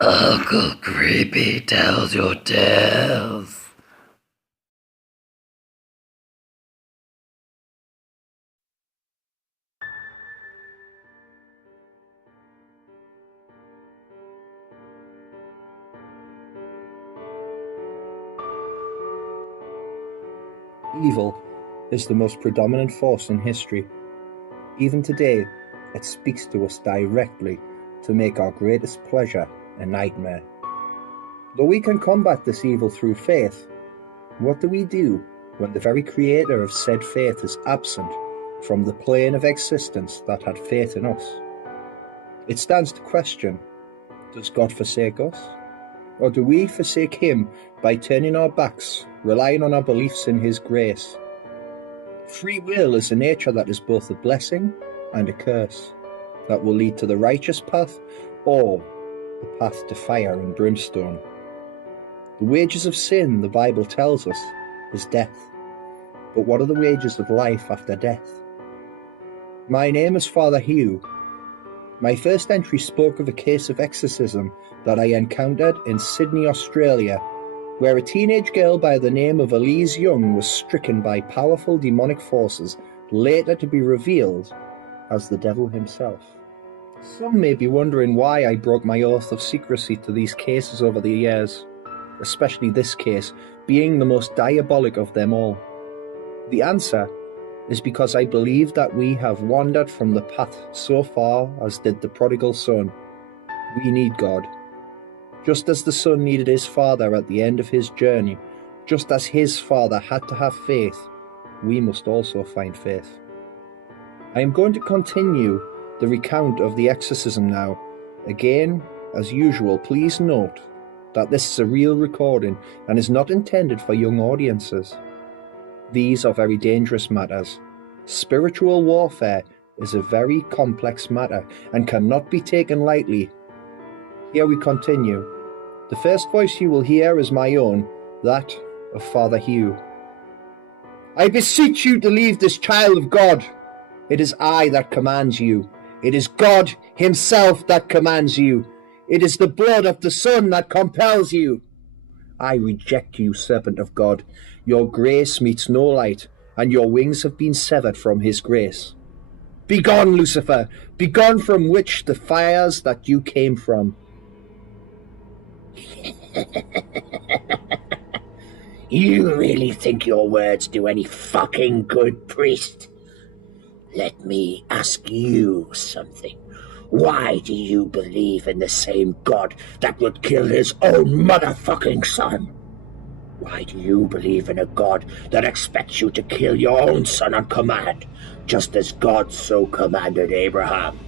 Uncle Creepy tells your tales. Evil is the most predominant force in history. Even today, it speaks to us directly to make our greatest pleasure a nightmare. Though we can combat this evil through faith, what do we do when the very creator of said faith is absent from the plane of existence that had faith in us? It stands to question, does God forsake us? Or do we forsake him by turning our backs, relying on our beliefs in his grace? Free will is a nature that is both a blessing and a curse, that will lead to the righteous path or the path to fire and brimstone. The wages of sin, the Bible tells us, is death. But what are the wages of life after death? My name is Father Hugh. My first entry spoke of a case of exorcism that I encountered in Sydney, Australia, where a teenage girl by the name of Elise Young was stricken by powerful demonic forces, later to be revealed as the devil himself. Some may be wondering why I broke my oath of secrecy to these cases over the years, especially this case being the most diabolic of them all. The answer is because I believe that we have wandered from the path so far as did the prodigal son. We need God. Just as the son needed his father at the end of his journey, just as his father had to have faith, we must also find faith. I am going to continue the recount of the exorcism now. Again, as usual, please note that this is a real recording and is not intended for young audiences. These are very dangerous matters. Spiritual warfare is a very complex matter and cannot be taken lightly. Here we continue. The first voice you will hear is my own, that of Father Hugh. I beseech you to leave this child of God. It is I that commands you. It is God himself that commands you. It is the blood of the Son that compels you. I reject you, serpent of God. Your grace meets no light, and your wings have been severed from his grace. Begone, Lucifer, begone from which the fires that you came from. You really think your words do any fucking good, priest? Let me ask you something. Why do you believe in the same God that would kill his own motherfucking son? Why do you believe in a God that expects you to kill your own son on command, just as God so commanded Abraham?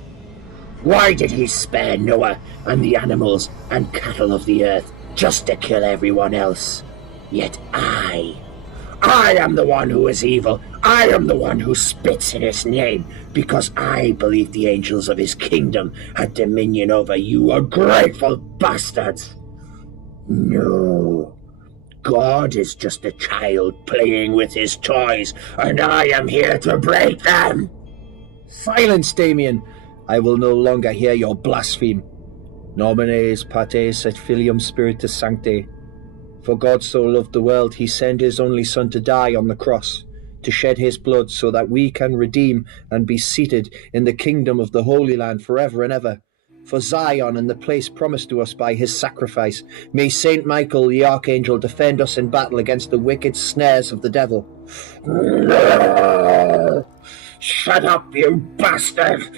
Why did he spare Noah and the animals and cattle of the earth just to kill everyone else? Yet I am the one who is evil. I am the one who spits in his name, because I believe the angels of his kingdom had dominion over you ungrateful bastards. No, God is just a child playing with his toys, and I am here to break them. Silence, Damien. I will no longer hear your blaspheme. Nomines Patres et Filium Spiritus Sancte. For God so loved the world, he sent his only Son to die on the cross, to shed his blood so that we can redeem and be seated in the kingdom of the Holy Land forever and ever. For Zion and the place promised to us by his sacrifice, may Saint Michael the Archangel defend us in battle against the wicked snares of the devil. No! Shut up, you bastard!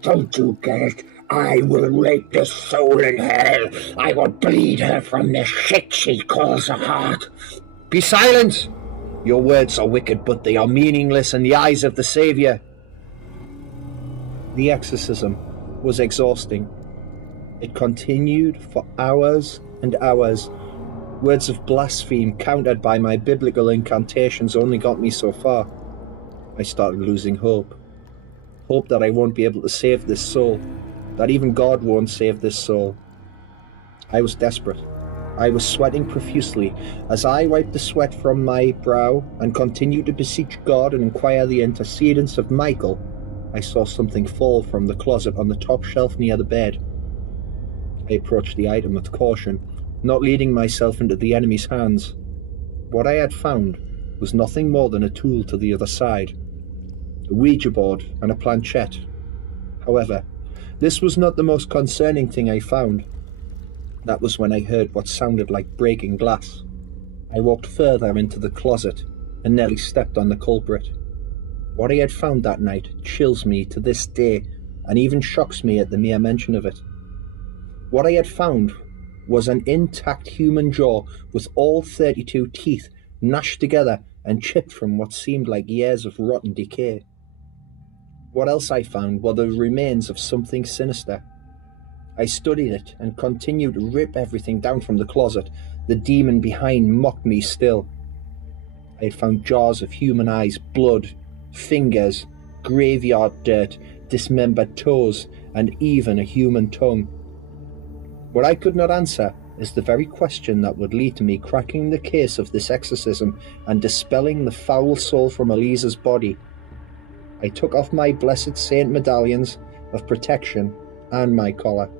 Don't you get it? I will rape this soul in hell. I will bleed her from the shit she calls a heart. Be silent! Your words are wicked, but they are meaningless in the eyes of the Saviour. The exorcism was exhausting. It continued for hours and hours. Words of blaspheme countered by my biblical incantations only got me so far. I started losing hope. Hope that I won't be able to save this soul, that even God won't save this soul. I was desperate. I was sweating profusely. As I wiped the sweat from my brow and continued to beseech God and inquire the intercedence of Michael, I saw something fall from the closet on the top shelf near the bed. I approached the item with caution, not leading myself into the enemy's hands. What I had found was nothing more than a tool to the other side, a Ouija board and a planchette. However, this was not the most concerning thing I found. That was when I heard what sounded like breaking glass. I walked further into the closet and nearly stepped on the culprit. What I had found that night chills me to this day and even shocks me at the mere mention of it. What I had found was an intact human jaw with all 32 teeth gnashed together and chipped from what seemed like years of rotten decay. What else I found were the remains of something sinister. I studied it and continued to rip everything down from the closet. The demon behind mocked me still. I had found jars of human eyes, blood, fingers, graveyard dirt, dismembered toes, and even a human tongue. What I could not answer is the very question that would lead to me cracking the case of this exorcism and dispelling the foul soul from Elise's body. I took off my blessed saint medallions of protection and my collar.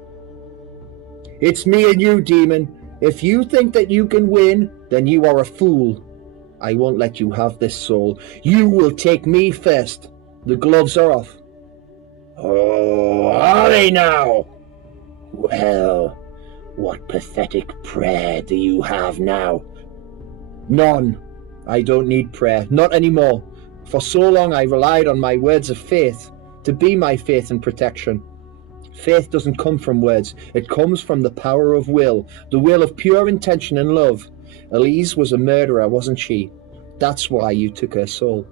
"It's me and you, demon. If you think that you can win, then you are a fool. I won't let you have this soul. You will take me first. The gloves are off." "Oh, are they now? Well, what pathetic prayer do you have now?" "None. I don't need prayer. Not anymore. For so long I relied on my words of faith to be my faith and protection. Faith doesn't come from words. It comes from the power of will, the will of pure intention and love. Elise was a murderer, wasn't she? That's why you took her soul.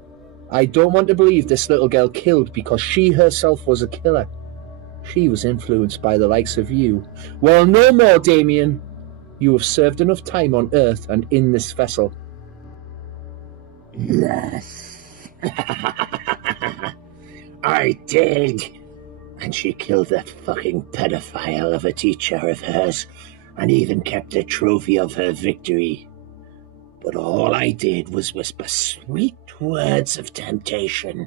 I don't want to believe this little girl killed because she herself was a killer. She was influenced by the likes of you. Well, no more, Damien. You have served enough time on Earth and in this vessel." "Yes. I did. And she killed that fucking pedophile of a teacher of hers and even kept a trophy of her victory. But all I did was whisper sweet words of temptation.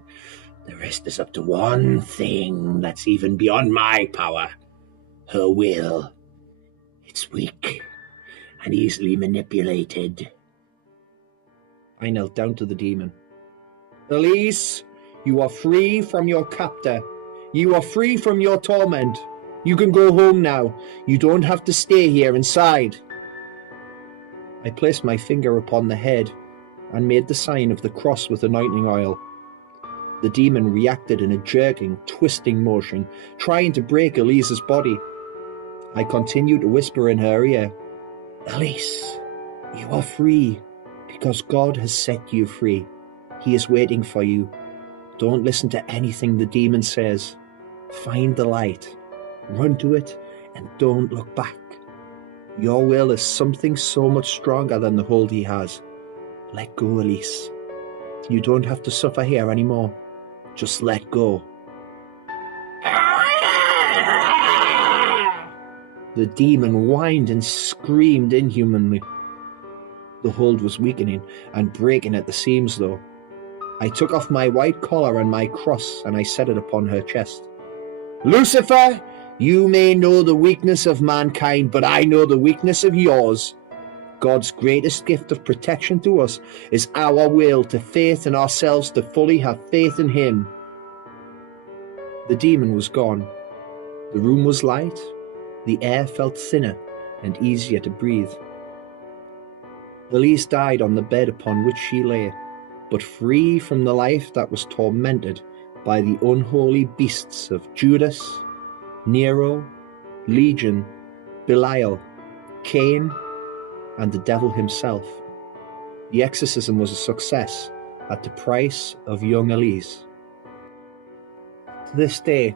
The rest is up to one thing that's even beyond my power. Her will. It's weak and easily manipulated." I knelt down to the demon. "Elise, you are free from your captor. You are free from your torment. You can go home now. You don't have to stay here inside." I placed my finger upon the head and made the sign of the cross with anointing oil. The demon reacted in a jerking, twisting motion, trying to break Elise's body. I continued to whisper in her ear, "Elise, you are free because God has set you free. He is waiting for you. Don't listen to anything the demon says. Find the light, run to it, and don't look back. Your will is something so much stronger than the hold he has. Let go, Elise. You don't have to suffer here anymore. Just let go." The demon whined and screamed inhumanly. The hold was weakening and breaking at the seams, though. I took off my white collar and my cross, and I set it upon her chest. "Lucifer, you may know the weakness of mankind, but I know the weakness of yours. God's greatest gift of protection to us is our will to faith in ourselves to fully have faith in Him." The demon was gone. The room was light. The air felt thinner and easier to breathe. Elise died on the bed upon which she lay, but free from the life that was tormented by the unholy beasts of Judas, Nero, Legion, Belial, Cain, and the devil himself. The exorcism was a success at the price of young Elise. To this day,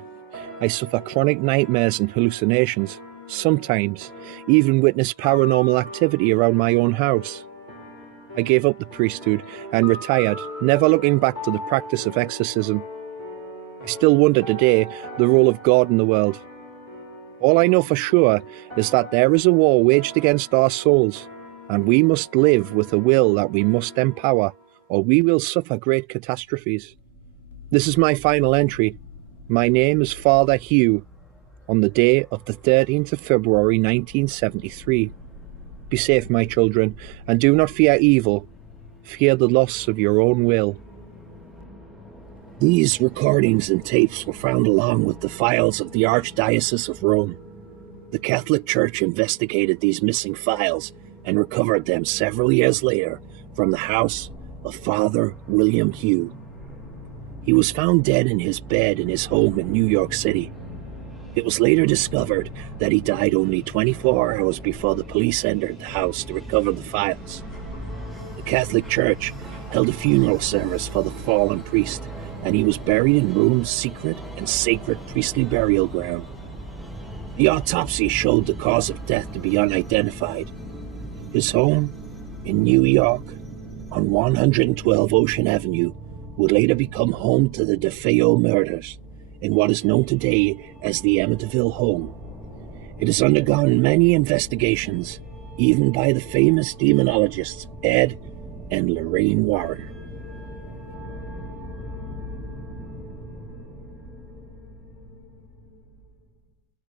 I suffer chronic nightmares and hallucinations, sometimes even witness paranormal activity around my own house. I gave up the priesthood and retired, never looking back to the practice of exorcism. I still wonder today the role of God in the world. All I know for sure is that there is a war waged against our souls, and we must live with a will that we must empower, or we will suffer great catastrophes. This is my final entry. My name is Father Hugh. on the day of the 13th of February 1973. Be safe, my children, and do not fear evil. Fear the loss of your own will. These recordings and tapes were found along with the files of the Archdiocese of Rome. The Catholic Church investigated these missing files and recovered them several years later from the house of Father William Hugh. He was found dead in his bed in his home in New York City. It was later discovered that he died only 24 hours before the police entered the house to recover the files. The Catholic Church held a funeral service for the fallen priest, and he was buried in Rome's secret and sacred priestly burial ground. The autopsy showed the cause of death to be unidentified. His home in New York on 112 Ocean Avenue would later become home to the DeFeo murders in what is known today as the Amityville home. It has undergone many investigations, even by the famous demonologists Ed and Lorraine Warren.